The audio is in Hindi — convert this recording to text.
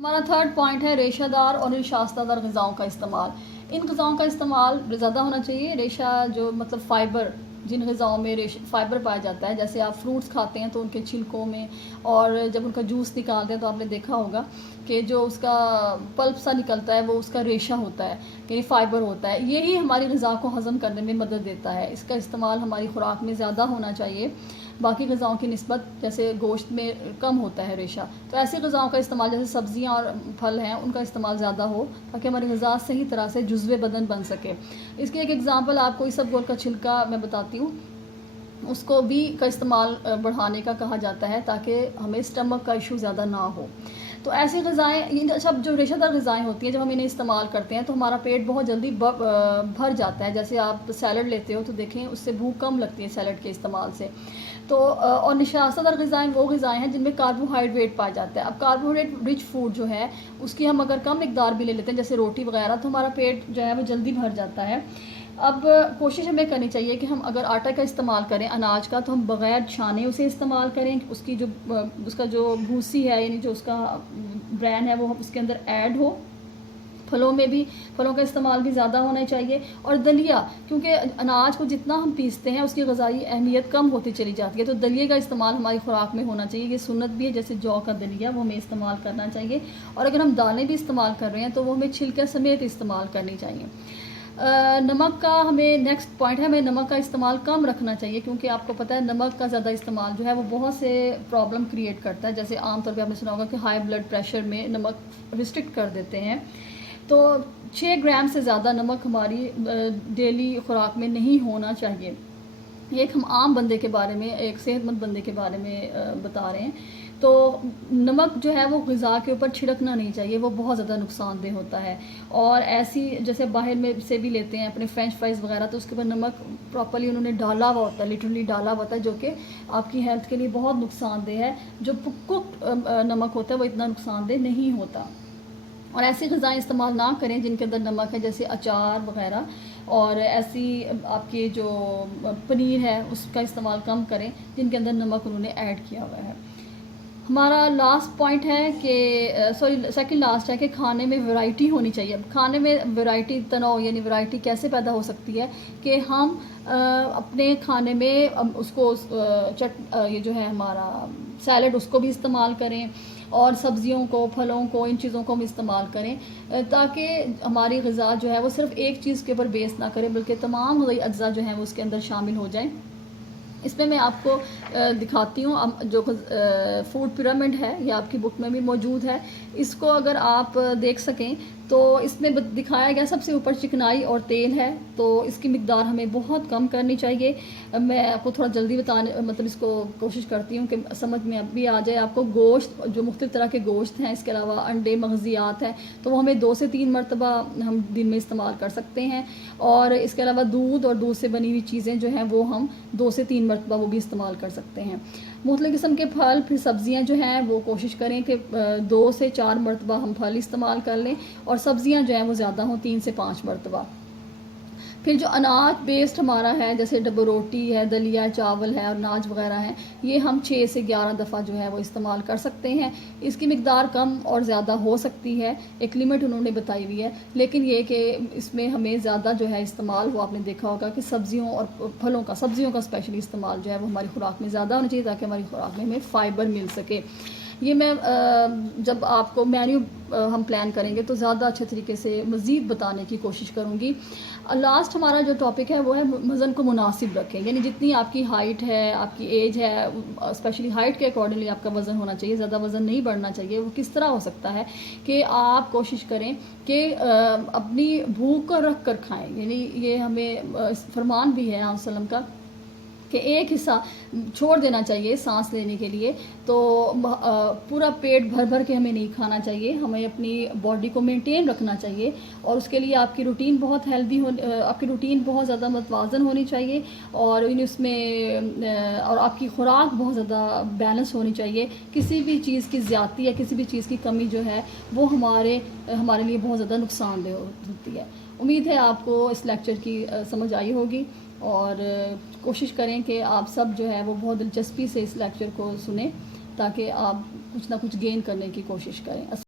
हमारा थर्ड पॉइंट है रेशादार और निशास्तदार ग़िज़ाओं का इस्तेमाल। इन ग़िज़ाओं का इस्तेमाल ज़्यादा होना चाहिए। रेशा जो मतलब फ़ाइबर, जिन ग़िज़ाओं में फ़ाइबर पाया जाता है, जैसे आप फ्रूट्स खाते हैं तो उनके छिलकों में, और जब उनका जूस निकालते हैं तो आपने देखा होगा कि जो उसका पल्प सा निकलता है वो उसका रेशा होता है, यानी फ़ाइबर होता है। यही हमारी ग़िज़ा को हज़म करने में मदद देता है। इसका इस्तेमाल हमारी खुराक में ज़्यादा होना चाहिए, बाकी ग़िज़ाओं की निस्बत। जैसे गोश्त में कम होता है रेशा, तो ऐसी ग़िज़ाओं का इस्तेमाल, जैसे सब्ज़ियाँ और फल हैं, उनका इस्तेमाल ज़्यादा हो ताकि हमारी ग़िज़ा सही तरह से जुज़्वे बदन बन सके। इसकी एक एग्ज़ाम्पल आपको इसबगोल का छिलका मैं बताती हूँ। उसको भी का इस्तेमाल बढ़ाने का कहा जाता है ताकि हमें स्टमक का इशू ज़्यादा ना हो। तो ऐसी ग़िज़ाएँ, सब जो रेशादार ग़िज़ाएँ होती हैं, जब हम इन्हें इस्तेमाल करते हैं तो हमारा पेट बहुत जल्दी भर जाता है। जैसे आप सैलड लेते हो तो देखें उससे भूख कम लगती है सैलड के इस्तेमाल से। तो और निशास्तदार ग़िज़ाएँ वो ग़िज़ाएँ हैं जिनमें कार्बोहाइड्रेट पाया जाता है। अब कार्बोहाइड्रेट रिच फूड जो है उसकी हम अगर कम मिकदार भी ले लेते हैं, जैसे रोटी वगैरह, तो हमारा पेट जो है वो जल्दी भर जाता है। अब कोशिश हमें करनी चाहिए कि हम अगर आटा का इस्तेमाल करें, अनाज का, तो हम बग़ैर छाने उसे इस्तेमाल करें। उसकी जो उसका जो भूसी है, यानी जो उसका ब्रैन है, वो उसके अंदर ऐड हो। फलों में भी, फलों का इस्तेमाल भी ज़्यादा होना चाहिए। और दलिया, क्योंकि अनाज को जितना हम पीसते हैं उसकी ग़िज़ाई अहमियत कम होती चली जाती है, तो दलिए का इस्तेमाल हमारी खुराक में होना चाहिए। ये सुन्नत भी है, जैसे जौ का दलिया, वो हमें इस्तेमाल करना चाहिए। और अगर हम दालें भी इस्तेमाल कर रहे हैं तो वो हमें छिलके समेत इस्तेमाल करनी चाहिए। नमक का हमें नेक्स्ट पॉइंट है, हमें नमक का इस्तेमाल कम रखना चाहिए, क्योंकि आपको पता है नमक का ज़्यादा इस्तेमाल जो है वो बहुत से प्रॉब्लम क्रिएट करता है। जैसे आमतौर पे आपने सुना होगा कि हाई ब्लड प्रेशर में नमक रिस्ट्रिक्ट कर देते हैं। तो 6 ग्राम से ज़्यादा नमक हमारी डेली खुराक में नहीं होना चाहिए। एक हम आम बंदे के बारे में, एक सेहतमंद बंदे के बारे में बता रहे हैं। तो नमक जो है वो ग़िज़ा के ऊपर छिड़कना नहीं चाहिए, वो बहुत ज़्यादा नुकसानदेह होता है। और ऐसी जैसे बाहर में से भी लेते हैं अपने फ्रेंच फ्राइज़ वगैरह, तो उसके ऊपर नमक प्रॉपर्ली उन्होंने डाला हुआ होता है, लिटरली डाला हुआ होता है, जो कि आपकी हेल्थ के लिए बहुत नुकसानदेह है। जो कुक्ड नमक होता है वो इतना नुकसानदेह नहीं होता। और ऐसी ग़िज़ाएँ इस्तेमाल ना करें जिनके अंदर नमक है, जैसे अचार वगैरह। और ऐसी आपके जो पनीर है उसका इस्तेमाल कम करें जिनके अंदर नमक उन्होंने ऐड किया हुआ है। हमारा लास्ट पॉइंट है कि सेकंड लास्ट है कि खाने में वैरायटी होनी चाहिए। अब खाने में वैरायटी, तनोव यानी वैरायटी कैसे पैदा हो सकती है कि हम अपने खाने में उसको ये जो है हमारा सैलड, उसको भी इस्तेमाल करें, और सब्जियों को, फलों को, इन चीज़ों को हम इस्तेमाल करें, ताकि हमारी ग़िज़ा जो है वो सिर्फ एक चीज़ के ऊपर बेस ना करें, बल्कि तमाम ग़िज़ाई अज्जा जो हैं वो उसके अंदर शामिल हो जाएं। इसमें मैं आपको दिखाती हूँ जो फूड पिरामिड है, ये आपकी बुक में भी मौजूद है। इसको अगर आप देख सकें तो इसमें दिखाया गया सबसे ऊपर चिकनाई और तेल है, तो इसकी मिकदार हमें बहुत कम करनी चाहिए। मैं आपको थोड़ा जल्दी बताने, मतलब इसको कोशिश करती हूँ कि समझ में अब भी आ जाए आपको। गोश्त, जो मुख्तलिफ़ तरह के गोश्त हैं, इसके अलावा अंडे, मग़ज़ियात हैं, तो वो हमें 2 से 3 मरतबा हम दिन में इस्तेमाल कर सकते हैं। और इसके अलावा दूध और दूध से बनी हुई चीज़ें जो हैं वो हम 2 से 3 मरतबा वो भी इस्तेमाल कर सकते हैं। मुख्तलिफ़ किस्म के फल, फिर सब्ज़ियाँ जो हैं वो कोशिश करें कि 2 से 4 मरतबा हम फल इस्तेमाल कर लें, और सब्ज़ियाँ जो हैं वो ज़्यादा हों, 3 से 5 मरतबा। फिर जो अनाज बेस्ड हमारा है, जैसे डबो रोटी है, दलिया, चावल है और अनाज वगैरह हैं, ये हम 6 से 11 दफ़ा जो है वो इस्तेमाल कर सकते हैं। इसकी मिकदार कम और ज़्यादा हो सकती है, एक लिमिट उन्होंने बताई हुई है। लेकिन ये कि इसमें हमें ज़्यादा जो है इस्तेमाल, वो आपने देखा होगा कि सब्ज़ियों और फलों का, सब्ज़ियों का स्पेशली इस्तेमाल जो है वो हमारी खुराक में ज़्यादा होना चाहिए, ताकि हमारी खुराक में हमें फ़ाइबर मिल सके। ये मैं जब आपको मेन्यू हम प्लान करेंगे तो ज़्यादा अच्छे तरीके से मज़ीद बताने की कोशिश करूँगी। लास्ट हमारा जो टॉपिक है वो है वज़न को मुनासिब रखें, यानी जितनी आपकी हाइट है, आपकी एज है, स्पेशली हाइट के अकॉर्डिंगली आपका वज़न होना चाहिए, ज़्यादा वज़न नहीं बढ़ना चाहिए। वो किस तरह हो सकता है कि आप कोशिश करें कि अपनी भूख को रख कर खाएँ, यानी ये हमें फरमान भी है वसल्लम का कि एक हिस्सा छोड़ देना चाहिए सांस लेने के लिए। तो पूरा पेट भर भर के हमें नहीं खाना चाहिए, हमें अपनी बॉडी को मेंटेन रखना चाहिए। और उसके लिए आपकी रूटीन बहुत हेल्दी हो, आपकी रूटीन बहुत ज़्यादा मतवाज़न होनी चाहिए, और इसमें और आपकी खुराक बहुत ज़्यादा बैलेंस होनी चाहिए। किसी भी चीज़ की ज़्यादती या किसी भी चीज़ की कमी जो है वो हमारे लिए बहुत ज़्यादा नुकसानदेह होती है। उम्मीद है आपको इस लेक्चर की समझ आई होगी, और कोशिश करें कि आप सब जो है वो बहुत दिलचस्पी से इस लेक्चर को सुने, ताकि आप कुछ ना कुछ गेन करने की कोशिश करें।